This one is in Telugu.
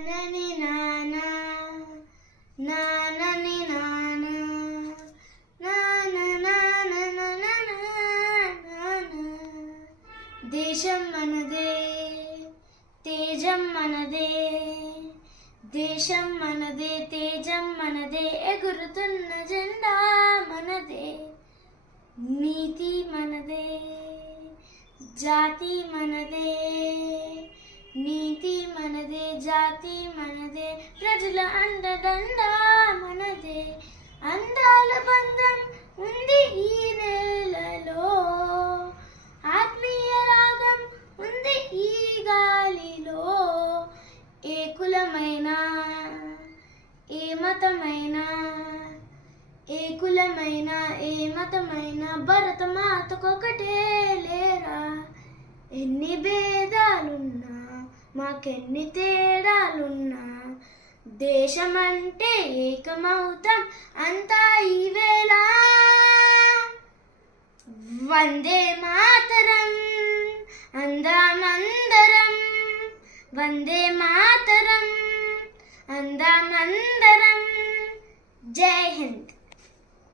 నానని నానా నానని నానా నాన నాన నాన దేశం మనదే తేజం మనదే దేశం మనదే తేజం మనదే ఎగురుతున్న జెండా మనదే నీతి మనదే జాతి మనదే నీతి మనదే జాతి మనదే ప్రజల అండదండ మనదే అందాల బంధం ఉంది ఈ నేలలో ఆత్మీయ రాగం ఉంది ఈ గాలిలో ఏ కులమైనా ఏ మతమైనా ఏ కులమైనా ఏ మతమైనా భరతమాతకొకటే లేరా ఎన్ని భేదాలున్నా మాకెన్ని తేడాలున్నా దేశమంటే ఏకమవుతాం అంతా ఈవేళ వందే మాతరం అందామందరం వందే మాతరం అందామందరం జై హింద్.